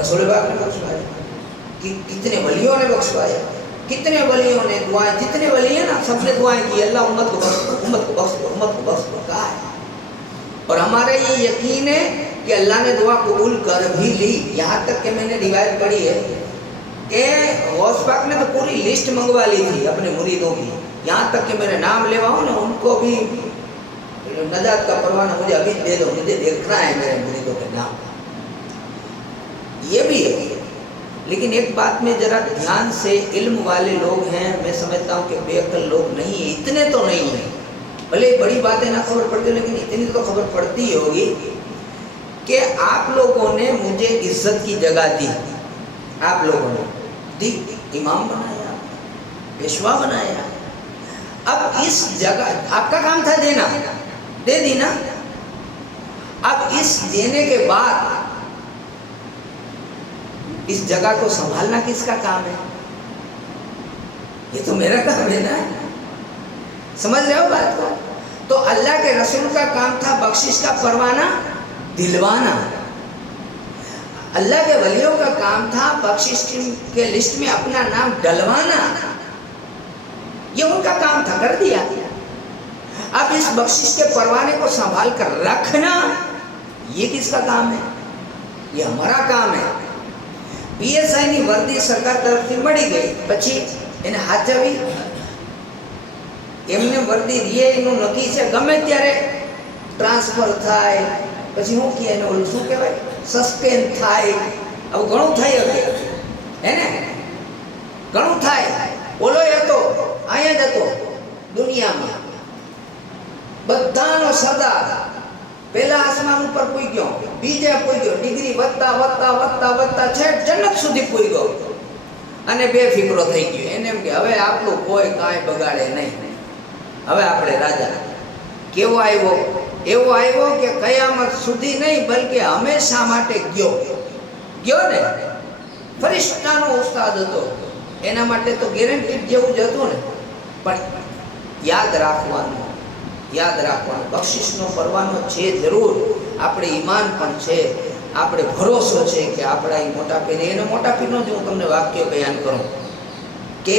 رسول پاک نے بخشوایا، کتنے ولیوں نے بخشوایا، کتنے ولیوں نے دعائیں، جتنے ولی ہیں نا سب نے دعائیں کی اللہ امت کو بخش دو، امت کو بخش دو، امت کو بخش دو، کہا ہے۔ اور ہمارا یہ یقین ہے کہ اللہ نے دعا قبول کر بھی لی۔ یہاں تک کہ میں نے روایت پڑھی ہے کہ غوث پاک نے تو پوری لسٹ منگوا لی تھی اپنے مریدوں کی، یہاں تک کہ میرے نام لیواؤں نا ان کو بھی نجات کا پروانہ مجھے ابھی دے دو، مجھے دیکھنا ہے میرے مریدوں کے نام۔ یہ بھی ہے، لیکن ایک بات میں ذرا دھیان سے، علم والے لوگ ہیں، میں سمجھتا ہوں کہ بے عقل لوگ نہیں ہیں، اتنے تو نہیں ہیں، بھلے بڑی باتیں نہ خبر پڑتی لیکن اتنی تو خبر پڑتی ہوگی کہ آپ لوگوں نے مجھے عزت کی جگہ دی، آپ لوگوں نے دی، امام بنایا، پیشوا بنایا۔ اب اس جگہ آپ کا کام تھا دینا، دے دی نا، اب اس دینے کے بعد اس جگہ کو سنبھالنا کس کا کام ہے؟ یہ تو میرا کام ہے نا، سمجھ رہے ہو بات کو؟ تو اللہ کے رسول کا کام تھا بخشش کا پروانہ دلوانا، اللہ کے ولیوں کا کام تھا بخشش کے لسٹ میں اپنا نام ڈلوانا، یہ ان کا کام تھا، کر دیا۔ اب اس بخشش کے پروانے کو سنبھال کر رکھنا یہ کس کا کام ہے؟ یہ ہمارا کام ہے۔ پی ایس آئی ની વર્દી સરકાર તરફથી મળી ગઈ, પછી એને હાચવી, એમને વર્દી રીએ એનું નક્કી છે, ગમે ત્યારે ટ્રાન્સફર થાય, પછી હું કહે એને ઓલું શું કહેવાય, સસ્પેન્ડ થાય, આવું ઘણું થઈ શકે હે ને, ઘણું થાય। ઓલો હતો અહીંયા જ હતો દુનિયામાં, બધાનો સરદાર, પહેલા આસમાન ઉપર પૂગ્યો, બીજે પૂગ્યો, ડિગ્રી વધતા વધતા વધતા વધતા છેક જન્નત સુધી પૂગ્યો અને બેફિકરો થઈ ગયો। એને એમ કે હવે આપણું કોઈ કાંઈ બગાડે નહીં, હવે આપણે રાજા। કેવો આવ્યો? એવો આવ્યો કે કયામત સુધી નહીં બલકે હંમેશા માટે ગયો ને। ફરિશ્તાનો ઉસ્તાદ હતો, એના માટે તો ગેરંટી જેવું જ હતું ને। પણ યાદ રાખવાનું, યાદ રાખવાનું, બક્ષિસનો પરવાનો છે જરૂર, આપણે ઈમાન પણ છે, આપણે ભરોસો છે કે આપણા એ મોટા પીર, એને મોટા પીરનો જ હું તમને વાક્ય બયાન કરું કે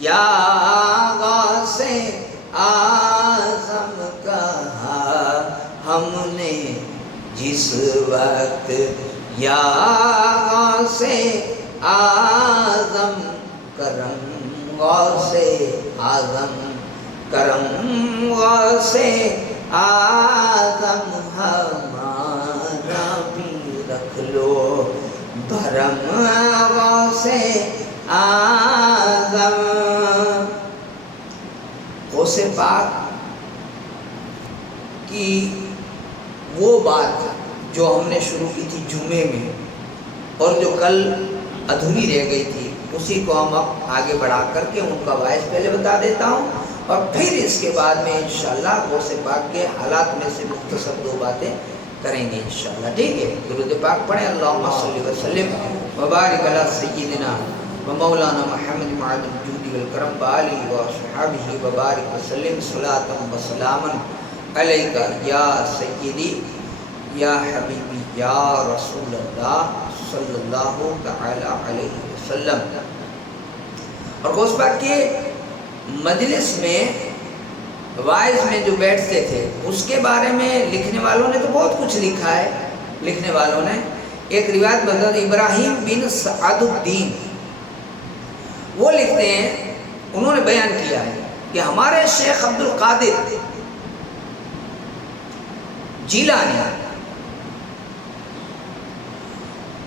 یا غوث اعظم کہا ہم نے جس وقت، یا غوث اعظم کرم، غوث اعظم کرم، غوث اعظم ہمارا بھی رکھ لو بھرم، غوث اعظم۔ غوث پاک کی وہ بات جو ہم نے شروع کی تھی جمعے میں اور جو کل ادھوری رہ گئی تھی، اسی کو ہم اب آگے بڑھا کر کے ان کا باعث پہلے بتا دیتا ہوں، اور پھر اس کے بعد میں انشاءاللہ غوث پاک کے حالات میں سے مختصر 2 باتیں کریں گے انشاءاللہ، ٹھیک ہے؟ درود پاک پڑھیں، اللہم صلی وسلم وبارک علی سیدنا و مولانا محمد معدن الجود والکرم وآلہ وصحبہ وبارک وسلم صلاۃ و سلاما علیک یا سیدی یا حبیبی یا رسول اللہ صلی اللہ تعالی علیہ وسلم۔ اور غوث پاک کے مجلس میں وائز میں جو بیٹھتے تھے اس کے بارے میں لکھنے والوں نے تو بہت کچھ لکھا ہے۔ لکھنے والوں نے ایک روایت بتا ابراہیم بن سعد الدین، وہ لکھتے ہیں، انہوں نے بیان کیا ہے کہ ہمارے شیخ عبد القادر جیلانی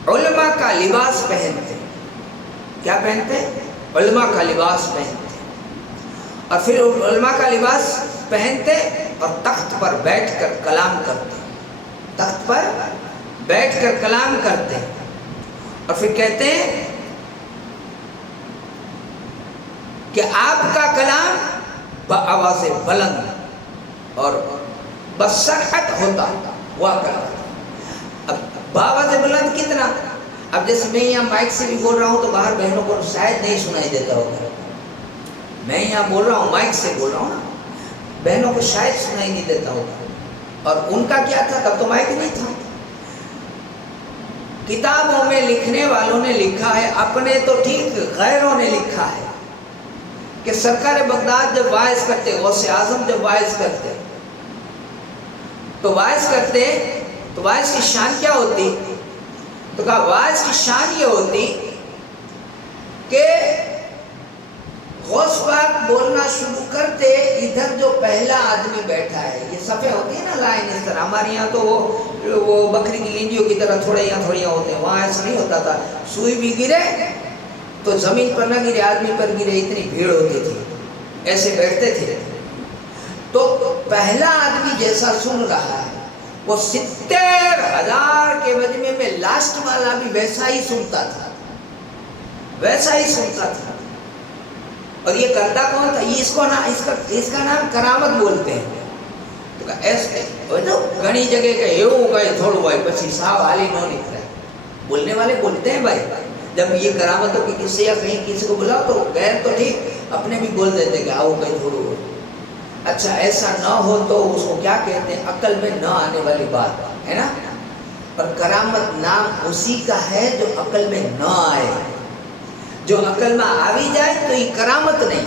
علماء کا لباس پہنتے، کیا پہنتے؟ علماء کا لباس پہنتے، اور پھر علماء کا لباس پہنتے اور تخت پر بیٹھ کر کلام کرتے، تخت پر بیٹھ کر کلام کرتے، اور پھر کہتے ہیں کہ آپ کا کلام بآواز بلند اور بسرعت ہوتا ہوا کرتا۔ اب بآواز بلند کتنا؟ اب جیسے میں یہاں مائک سے بھی بول رہا ہوں تو باہر بہنوں کو شاید نہیں سنائی دیتا ہوگا، میں یہاں بول رہا ہوں مائک سے بول رہا ہوں نا، بہنوں کو شاید سنائی نہیں دیتا ہوگا، اور ان کا کیا تھا؟ تب تو مائک نہیں تھا۔ کتابوں میں لکھنے والوں نے لکھا ہے، اپنے تو ٹھیک غیروں نے لکھا ہے کہ سرکار بغداد جب وائز کرتے، غوث اعظم جب وائز کرتے تو وائز کی شان کیا ہوتی؟ تو کہا وائز کی شان یہ ہوتی کہ غوث پاک بولنا شروع کرتے، ادھر جو پہلا آدمی بیٹھا ہے، یہ صفحے ہوتی ہیں نا لائن اس طرح، ہمارے یہاں تو وہ بکری کی لینڈیوں کی طرح تھوڑے یہاں تھوڑے یہاں ہوتے ہیں، وہاں ایسا نہیں ہوتا تھا، سوئی بھی گرے تو زمین پر نہ گرے، آدمی پر گرے، اتنی بھیڑ ہوتی تھی، ایسے بیٹھتے تھے۔ تو پہلا آدمی جیسا سن رہا ہے وہ 70,000 کے مجمع میں لاسٹ والا بھی ویسا ہی سنتا تھا، ویسا ہی سنتا تھا۔ اور یہ کرتا کون تھا؟ یہ اس کا نام کرامت بولتے ہیں۔ تو ایسے گھنی جگہ کہ એવું કઈ થોડું હોય પછી સાવ હાલી ન નીકળે، بولنے والے بولتے ہیں بھائی، جب یہ کرامتوں کی کسی یا کہیں کسی کو بلاؤ تو غیر تو ٹھیک، اپنے بھی بول دیتے کہ آؤ کہیں تھوڑو ہو۔ اچھا ایسا نہ ہو تو اس کو کیا کہتے ہیں؟ عقل میں نہ آنے والی بات ہے نا۔ اور کرامت نام اسی کا ہے جو عقل میں نہ آئے، جو عقل میں آوی جائے تو یہ کرامت نہیں۔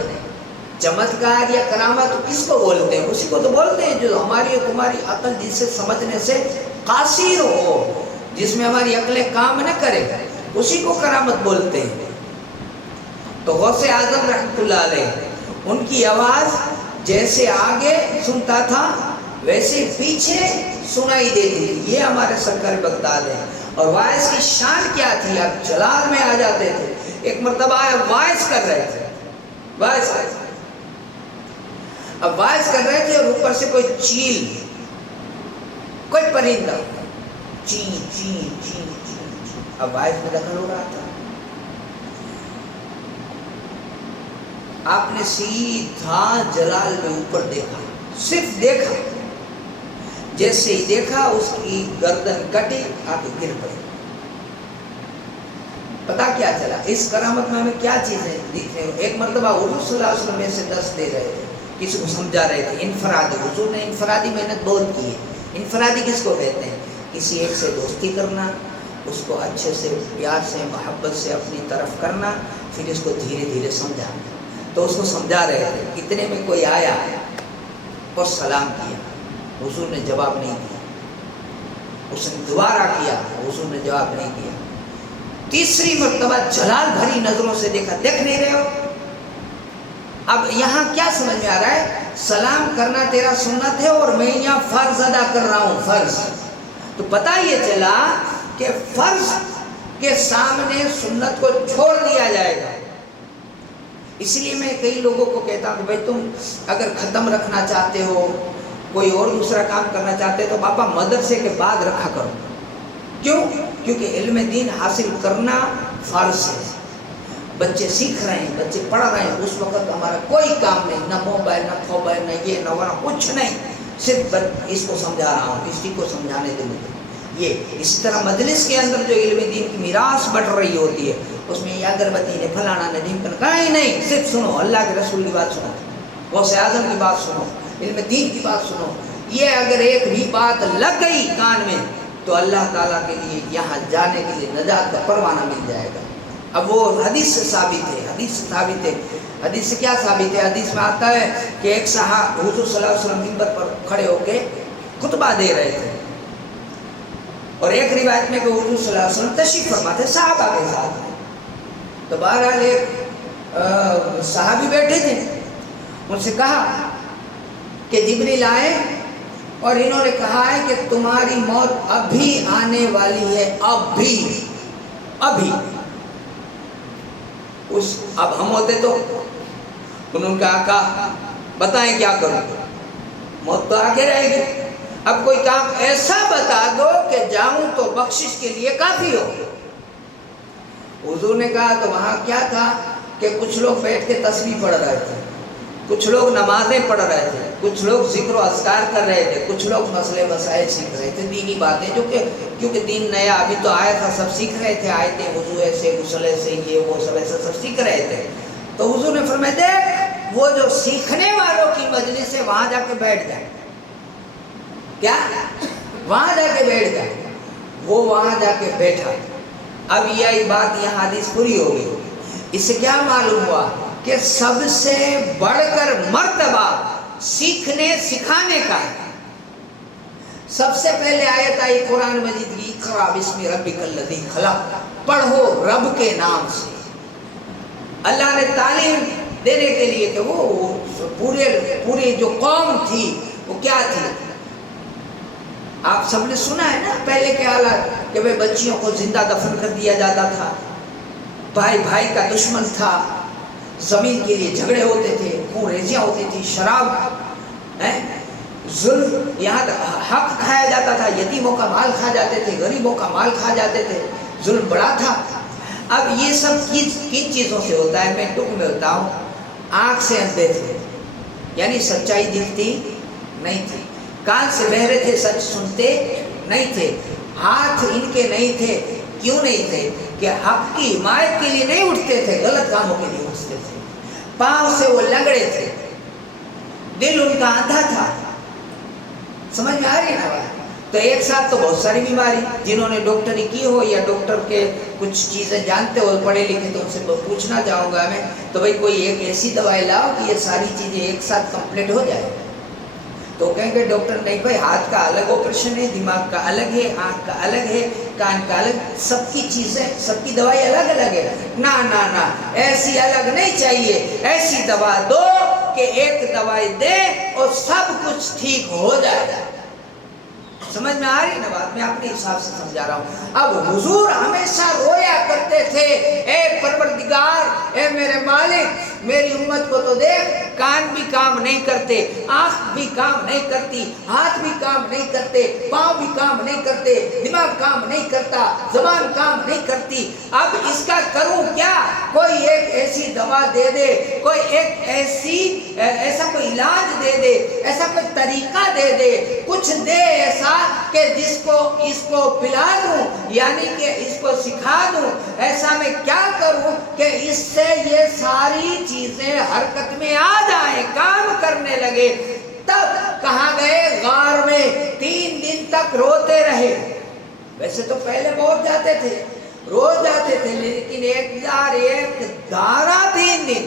چمتکار یا کرامت کس کو بولتے ہیں؟ اسی کو تو بولتے ہیں جو ہماری اور تمہاری عقل جسے سمجھنے سے قاصر ہو، جس میں ہماری عقلیں کام نہ کرے، اسی کو کرامت بولتے ہیں۔ تو غوث اعظم رحمۃ اللہ علیہ، ان کی آواز جیسے آگے سنتا تھا ویسے پیچھے سنائی دیتی تھی۔ یہ ہمارے سرکار بغداد ہے۔ اور وائس کی شان کیا تھی؟ اب جلال میں آ جاتے تھے۔ ایک مرتبہ وائس کر رہے تھے، اب وائس کر رہے تھے اور اوپر سے کوئی چیل، کوئی پرندہ چین چین چین چین، اب وائس میں دخل ہو رہا تھا۔ آپ نے سیدھا جلال میں اوپر دیکھا، صرف دیکھا، جیسے ہی دیکھا اس کی گردن کٹی، آپ گر پڑے۔ پتا کیا چلا؟ اس کرامت میں ہمیں کیا چیزیں دیکھ رہے ہیں؟ ایک مرتبہ حضور صلی اللہ علیہ وسلم میں سے 10 دے رہے تھے، کسی کو سمجھا رہے تھے انفرادی۔ حضور نے انفرادی محنت بہت کی ہے۔ انفرادی کس کو کہتے ہیں؟ کسی ایک سے دوستی کرنا، اس کو اچھے سے پیار سے محبت سے اپنی طرف کرنا، پھر اس کو دھیرے دھیرے سمجھانا۔ تو اس کو سمجھا رہے تھے، اتنے میں کوئی آیا اور سلام کیا، حضور نے جواب نہیں دیا، اس نے دوبارہ کیا، حضور نے جواب نہیں دیا، تیسری مرتبہ جلال بھری نظروں سے دیکھا، دیکھ نہیں رہے ہو؟ اب یہاں کیا سمجھ میں آ رہا ہے؟ سلام کرنا تیرا سنت ہے اور میں یہاں فرض ادا کر رہا ہوں، فرض۔ تو پتہ یہ چلا کہ فرض کے سامنے سنت کو چھوڑ دیا جائے گا۔ اس لیے میں کئی لوگوں کو کہتا ہوں کہ بھائی تم اگر ختم رکھنا چاہتے ہو، کوئی اور دوسرا کام کرنا چاہتے ہو تو پاپا مدرسے کے بعد رکھا کرو۔ کیوں؟ کیونکہ علم دین حاصل کرنا فرض ہے۔ بچے سیکھ رہے ہیں، بچے پڑھ رہے ہیں، اس وقت ہمارا کوئی کام نہیں، نہ موبائل، نہ فوبائل، نہ یہ نہ وہ، کچھ نہیں، صرف اس کو سمجھا رہا ہوں، اسی کو سمجھانے دے مجھے۔ یہ اس طرح مجلس کے اندر جو علم دین کی میراث بٹ رہی ہوتی ہے، اس میں یہ اگربتی نے فلانا نے ڈھمکن کہیں نہیں، صرف سنو، اللہ کے رسول کی بات سنو، غوث اعظم کی بات سنو، علم دین کی بات سنو۔ یہ اگر ایک بھی بات لگ گئی کان میں تو اللہ تعالیٰ کے لیے یہاں جانے کے لیے نجات کا پروانہ مل جائے گا۔ اب وہ حدیث سے ثابت ہے، حدیث سے ثابت ہے۔ حدیث سے کیا ثابت ہے؟ حدیث میں آتا ہے کہ ایک صحابہ حضور صلی اللہ علیہ وسلم منبر پر کھڑے ہو کے خطبہ دے رہے تھے، اور ایک روایت میں کہ حضور صلی اللہ علیہ وسلم تشریف فرما تھے صحابہ کے ساتھ۔ تو بہرحال ایک صحابی بیٹھے تھے، ان سے کہا کہ جبریل آئے اور انہوں نے کہا ہے کہ تمہاری موت ابھی آنے والی ہے، ابھی ابھی۔ اب ہم ہوتے تو انہوں نے کہا بتائیں کیا کروں، موت تو آگے رہے گی، اب کوئی کام ایسا بتا دو کہ جاؤں تو بخشش کے لیے کافی ہو۔ حضور نے کہا تو وہاں کیا تھا کہ کچھ لوگ بیٹھ کے تسبیح پڑھ رہے تھے، کچھ لوگ نمازیں پڑھ رہے تھے، کچھ لوگ ذکر و اذکار کر رہے تھے، کچھ لوگ مسئلے مسائل سیکھ رہے تھے، دینی باتیں، جو کہ کیونکہ دین نیا ابھی تو آیا تھا، سب سیکھ رہے تھے، آیتیں وضو ایسے، غسل ایسے، یہ وہ سب ایسا سب سیکھ رہے تھے۔ تو حضور نے فرمایا دیکھ وہ جو سیکھنے والوں کی مجلس ہے وہاں جا کے بیٹھ جائے، کیا وہاں جا کے بیٹھ جائے، وہ وہاں جا کے بیٹھا۔ اب یہی بات یہاں حدیث پوری ہو گئی۔ اس سے کیا معلوم ہوا کہ سب سے بڑھ کر مرتبہ سیکھنے سکھانے کا ہے۔ سب سے پہلے آیت آئی قرآن مجید کی، اقرأ بسم ربک الذی خلق، پڑھو رب کے نام سے۔ اللہ نے تعلیم دینے کے لیے کہ وہ پورے جو قوم تھی وہ کیا تھی، آپ سب نے سنا ہے نا پہلے کے حالات کہ بھئی بچیوں کو زندہ دفن کر دیا جاتا تھا، بھائی بھائی کا دشمن تھا، زمین کے لیے جھگڑے ہوتے تھے، خون ریزیاں ہوتی تھی، شراب، ظلم، یہاں حق کھایا جاتا تھا، یتیموں کا مال کھا جاتے تھے، غریبوں کا مال کھا جاتے تھے، ظلم بڑا تھا۔ اب یہ سب کن چیزوں سے ہوتا ہے؟ میں ٹک میں بتاؤں، آنکھ سے اندھے تھے، یعنی سچائی دکھتی نہیں تھی، کان سے بہرے تھے، سچ سنتے نہیں تھے، ہاتھ ان کے نہیں تھے، کیوں نہیں تھے؟ کہ حق کی حمایت کے لیے نہیں اٹھتے تھے، غلط کاموں کے لیے اٹھتے تھے، پاؤں سے وہ لنگڑے تھے، دل ان کا اندھا تھا۔ سمجھ میں آ رہی ہے نا بات؟ تو ایک ساتھ تو بہت ساری بیماری، جنہوں نے ڈاکٹری کی ہو یا ڈاکٹر کے کچھ چیزیں جانتے ہو، پڑھے لکھے، تو ان سے پوچھنا چاہوں گا میں، تو بھئی کوئی ایک ایسی دوائی لاؤ کہ یہ ساری چیزیں ایک ساتھ کمپلیٹ ہو جائے۔ تو کہیں گے ڈاکٹر نہیں بھائی، ہاتھ کا الگ آپریشن ہے، دماغ کا الگ ہے، آنکھ کا الگ ہے، کان کا الگ، سب کی چیزیں، سب کی دوائی الگ الگ ہے۔ نا نا نا، ایسی الگ نہیں چاہیے، ایسی دوا دو کہ ایک دوائی دے اور سب کچھ ٹھیک ہو جائے۔ سمجھ میں آ رہی نا بات؟ میں اپنے حساب سے سمجھا رہا ہوں۔ اب حضور ہمیشہ رویا کرتے تھے، اے پروردگار، اے میرے مالک، میری امت کو تو دیکھ، کان بھی کام نہیں کرتے، آنکھ بھی کام نہیں کرتی، ہاتھ بھی کام نہیں کرتے، پاؤں بھی کام نہیں کرتے، دماغ کام نہیں کرتا، زبان کام نہیں کرتی، اب اس کا کروں کیا؟ کوئی ایک ایسی دوا دے دے، کوئی ایک ایسا کوئی علاج دے دے، ایسا کوئی طریقہ دے دے، کچھ دے ایسا کہ جس کو اس کو پلا دوں، یعنی کہ اس کو سکھا دوں۔ ایسا میں کیا کروں کہ اس سے یہ ساری چیزیں حرکت میں آ جائیں، کام کرنے لگے۔ تب کہاں گئے؟ غار میں 3 دن تک روتے رہے۔ ویسے تو پہلے بہت جاتے تھے، روز جاتے تھے، لیکن ایک دارا 3 دن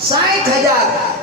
60,000।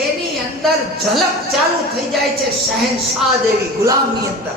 એની અંદર ઝલક ચાલુ થઈ જાય છે શહેનશાહ જેવી ગુલામની અંદર।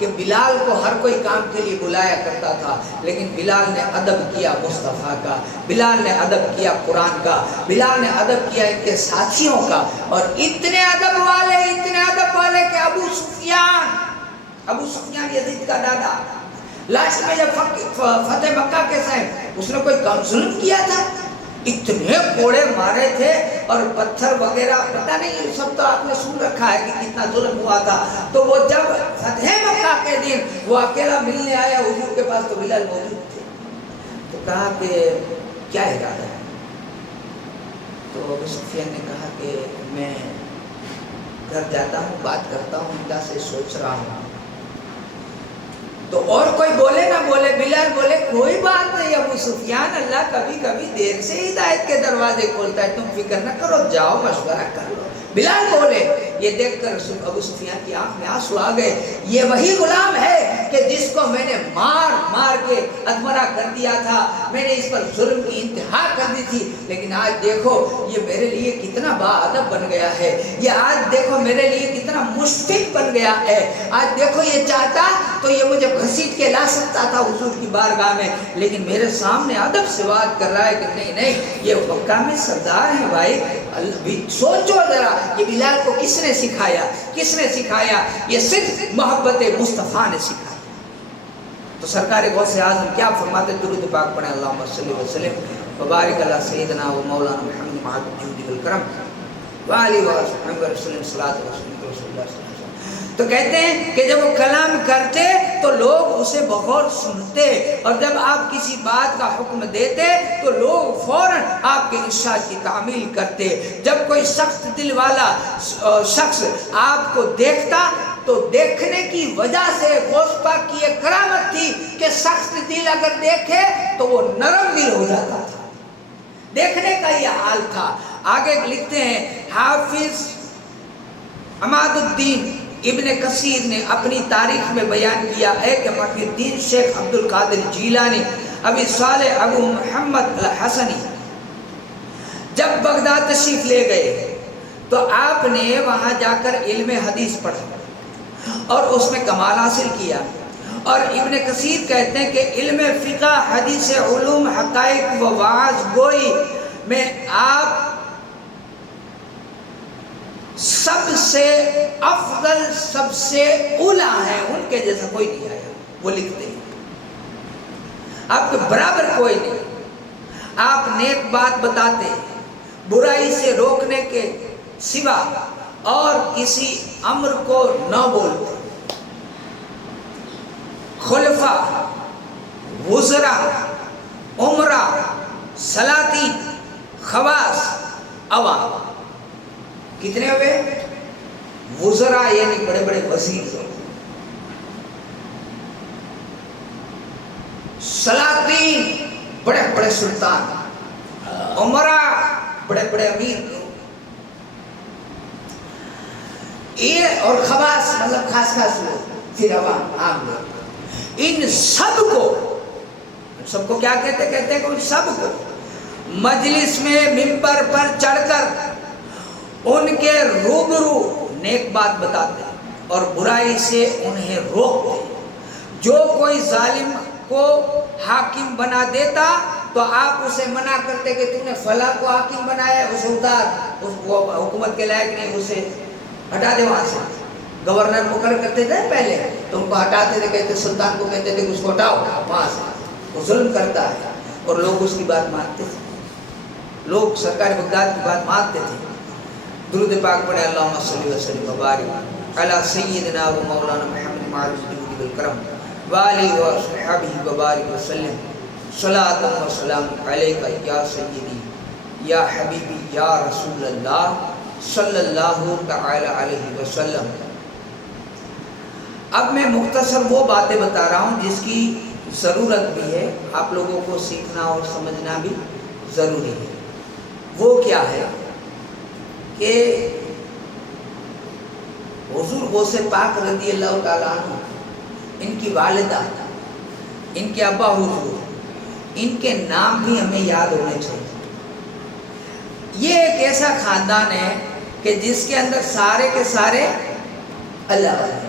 کہ بلال کو ہر کوئی کام کے لیے بلایا کرتا تھا، لیکن بلال نے ادب کیا مصطفیٰ کا، بلال نے ادب کیا قرآن کا، بلال نے ادب کیا ان کے ساتھیوں کا، اور اتنے ادب والے کہ ابو سفیان یزید کا دادا، لاسٹ میں جب فتح مکہ کے سائن اس نے کوئی کم ظلم کیا تھا؟ اتنے کوڑے مارے تھے اور پتھر وغیرہ، پتہ نہیں سب تو آپ نے سن رکھا ہے کہ کتنا ظلم ہوا تھا۔ تو وہ جب فتح مکہ کے دن وہ اکیلا ملنے آیا حضور کے پاس، تو بلال موجود تھے، تو کہا کہ کیا ارادہ ہے؟ تو ابو سفیان نے کہا کہ میں گھر جاتا ہوں، بات کرتا ہوں اللہ سے، سوچ رہا ہوں۔ تو اور کوئی بولے نہ بولے، بلال بولے کوئی بات نہیں ابو سفیان، اللہ کبھی کبھی دیر سے ہدایت کے دروازے کھولتا ہے، تم فکر نہ کرو، جاؤ مشورہ کر لو۔ بلال بولے، یہ دیکھ کر ابو سفیان کی آنکھ میں آنسو آ گئے، یہ وہی غلام ہے کہ جس کو میں نے مار کے ادمرہ کر دیا تھا، میں نے اس پر ظلم کی انتہا کر دی تھی، لیکن آج دیکھو یہ میرے لیے کتنا باادب بن گیا ہے، یہ آج دیکھو میرے لیے کتنا مشفق بن گیا ہے، آج دیکھو یہ چاہتا تو یہ مجھے گھسیٹ کے لا سکتا تھا حضور کی بارگاہ میں، لیکن میرے سامنے ادب سے بات کر رہا ہے کہ نہیں یہ مکہ میں سردار ہیں بھائی۔ سوچو ذرا، یہ بلال کو کس نے سکھایا؟ یہ صرف محبت مصطفیٰ نے سکھایا۔ تو سرکار غوث اعظم کیا فرماتے؟ درود پاک پڑھیں، اللہم صلی وسلم وبارک علی سیدنا و مولانا محمد مع الجود والکرم وعلی وصحبہ وسلم صلاۃ و تسلیم رسول اللہ صلی اللہ علیہ وسلم۔ تو کہتے ہیں کہ جب وہ کلام کرتے تو لوگ اسے بغور سنتے، اور جب آپ کسی بات کا حکم دیتے تو لوگ فوراً آپ کے ارشاد کی تعمیل کرتے۔ جب کوئی سخت دل والا شخص آپ کو دیکھتا تو دیکھنے کی وجہ سے غوث پاک کی ایک کرامت تھی کہ سخت دل اگر دیکھے تو وہ نرم دل ہو جاتا تھا، دیکھنے کا یہ حال تھا۔ آگے لکھتے ہیں حافظ عماد الدین ابن کثیر نے اپنی تاریخ میں بیان کیا ہے کہ محی الدین شیخ عبد القادر جیلانی ابی صالح ابو محمد الحسنی جب بغداد تشریف لے گئے تو آپ نے وہاں جا کر علم حدیث پڑھا اور اس میں کمال حاصل کیا، اور ابن کثیر کہتے ہیں کہ علم فقہ، حدیث، علوم، حقائق و وعظ گوئی میں آپ سب سے افضل، سب سے اولیٰ ہیں، ان کے جیسا کوئی نہیں آیا۔ وہ لکھتے ہیں آپ کے برابر کوئی نہیں، آپ نیک بات بتاتے، برائی سے روکنے کے سوا اور کسی امر کو نہ بولتے، خلفاء، وزراء، عمرہ، سلاطین، خواص، عوام، کتنے ہوئے؟ وزراء یعنی بڑے بڑے وزیر، سلاطین بڑے بڑے سلطان، عمرہ بڑے بڑے امیر، یہ اور خواص مطلب خاص لوگ، پھر عوام، عام لوگ، ان سب کو کیا کہتے ہیں کہ ان سب کو مجلس میں منبر پر چڑھ کر ان کے روبرو نیک بات بتاتے اور برائی سے انہیں روکتے۔ جو کوئی ظالم کو حاکم بنا دیتا تو آپ اسے منع کرتے کہ تم نے فلاں کو حاکم بنایا ہے، اسے اتار، وہ حکومت کے لائق نہیں، اسے ہٹا دے وہاں سے۔ گورنر مقرر کرتے تھے پہلے تو ان کو ہٹاتے تھے، کہتے سلطان کو کہتے تھے کہ اس کو ہٹاؤ وہاں سے، وہ ظلم کرتا ہے، اور لوگ اس کی بات مانتے تھے، لوگ سرکار بغداد کی بات مانتے تھے۔ درود پاک پڑھیں، اللہم صلی وسلم وبارک علی سیدنا و مولانا محمد مع الجود والکرم وآلہ وصحبہ وبارک وسلم صلاۃ و سلام علیکہ یا سیدی یا حبیبی یا رسول اللہ صلی اللہ تعالی علیہ وسلم۔ اب میں مختصر وہ باتیں بتا رہا ہوں جس کی ضرورت بھی ہے، آپ لوگوں کو سیکھنا اور سمجھنا بھی ضروری ہے۔ وہ کیا ہے کہ حضور غوث پاک رضی اللہ تعالیٰ عنہ، ان کی والدہ، ان کے ابا حضور، ان کے نام بھی ہمیں یاد ہونے چاہیے۔ یہ ایک ایسا خاندان ہے کہ جس کے اندر سارے کے سارے اللہ والے،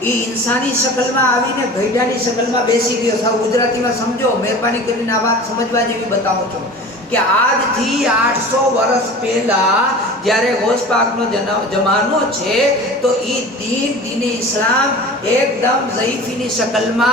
એ ઇન્સાની શકલમાં આવીને ભૈડાની શકલમાં બેસી ગયો. સાવ ગુજરાતીમાં સમજો, મહેરબાની કરીને આ વાત સમજવા જેવી બતાવું છું કે આજથી 800 વર્ષ પહેલા જ્યારે ગૌસ પાકનો જમાનો છે, તો એ દીન ઇસ્લામ એકદમ ઝઈફીની શકલમાં,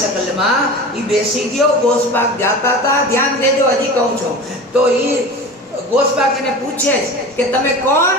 શકલમાં એ બેસી ગયો. ગૌસ પાક જાતા હતા, ધ્યાન દેજો, હજી કહું છું. તો એ ગૌસ પાક એને પૂછે કે તમે કોણ?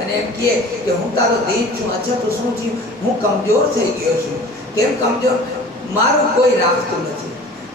અને એમ કહે કે હું તારો દીન છું, અચ્છા તો શું થયું? હું કમજોર થઈ ગયો છું. કેમ કમજોર? મારું કોઈ રાખતું નથી,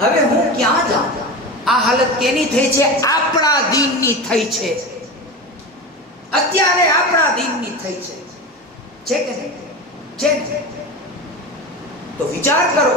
હવે હું ક્યાં જાઉં? આ હાલત કેની થઈ છે? આપણા દીનની થઈ છે. અત્યારે આપણા દીનની થઈ છે કે નહીં? છે ને? તો વિચાર કરો.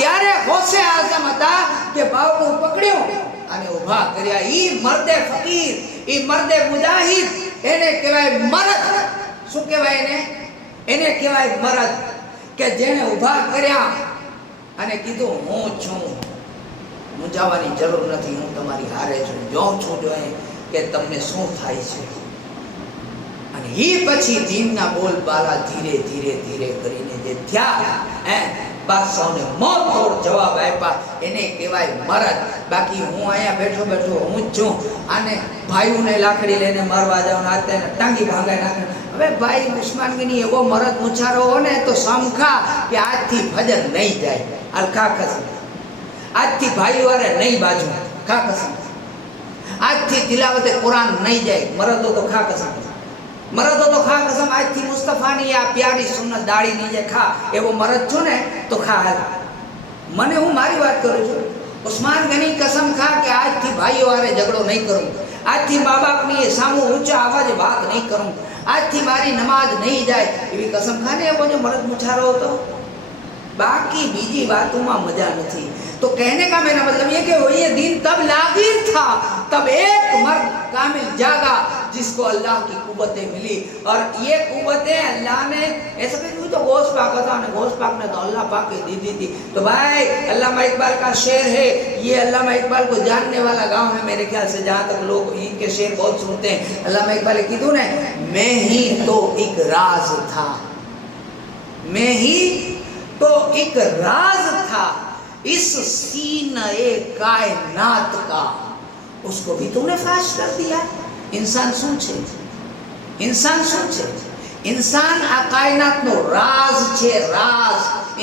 ત્યારે ગૌસે આઝમ હતા કે બાવનું પકડ્યું અને ઊભા કર્યા. ઈ મર્દે ફકીર, ઈ મર્દે મુજાહિદ, એને કહેવાય મરદ. શું કહેવાય એને? એને કહેવાય મરદ, કે જેણે ઊભા કર્યા અને કીધું હું છું, મૂંઝાવાની જરૂર નથી, હું તમારી હારે છું, જોઉં છું જોઈએ કે તમને શું થાય છે. અને એ પછી દીનના બોલ બાલા ધીરે ધીરે ધીરે કરીને જે થયા, બાદશાહને મોતોડ જવાબ આપ્યા, એને કહેવાય મરદ. બાકી હું અહીંયા બેઠો બેઠો હું જ છું, આને ભાઈઓને લાકડી લઈને મારવા જાઉં, આતે ટાંગી ભાંગાઈ નાખે. હવે ભાઈ ઉસ્માન ગની એવો મરદ મુછારો હો ને તો સમખા કે આજથી ફજર નહીં જાય. હાલ ખા કસમ, આજથી ભાઈઓ વારે નહીં બાજુ, ખા કસમ. આજથી તિલાવતે કુરાન નહીં જાય. મરદો તો ખા કસમ, મરદો તો ખા કસમ. આજથી મુસ્તફાની આ પ્યારી સુન્નત દાડી નહીં જાય. ખા એવો મરદ છો ને તો ખા. હાલ મને, હું મારી વાત કરું છું. ઉસ્માન ગની કસમ ખા કે આજથી ભાઈઓ વારે ઝઘડો નહીં કરું, આજથી મા બાપની સામુ ઊંચા આવાજે વાત નહીં કરું, આજથી મારી નમાજ નહીં જાય, એવી કસમ ખા ને. એવો જો મરદ મુછારો હતો. બાકી બીજી વાતોમાં મજા નથી. તો تو کہنے کا میرا مطلب یہ کہ وہ یہ دین تب لاغیر تھا، تب ایک مرد کامل جاگا جس کو اللہ کی قوتیں ملی، اور یہ قوتیں اللہ نے ایسا کہ تو غوث پاک تھا، غوث پاک نے تو اللہ پاک کی دی تھی۔ تو بھائی علامہ اقبال کا شعر ہے، یہ علامہ اقبال کو جاننے والا گاؤں ہے میرے خیال سے، جہاں تک لوگ ان کے شعر بہت سنتے ہیں۔ علامہ اقبال کی دھن ہے، میں ہی تو ایک راز تھا، میں ہی تو ایک راز تھا اس سینہ کائنات کا، اس کو بھی تم نے فاش کر دیا۔ انسان سوچے، انسان سوچے، انسان આ કાયનાતનો રાજ છે, રાજ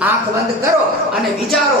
આંખ બંધ કરો અને વિચારો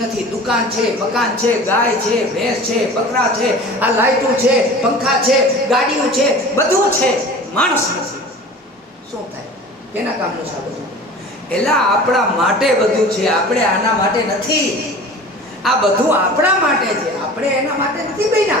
નથી। દુકાન છે, મકાન છે, ગાય છે, ભેંસ છે, બકરા છે, આ લાઈટો છે, પંખા છે, ગાડીઓ છે, બધું છે, માણસ નથી। શું થાય? કેના કામનું છે આ બધું? એલા આપણા માટે બધું છે, આપણે આના માટે નથી। આ બધું આપણા માટે છે, આપણે એના માટે નથી બન્યા।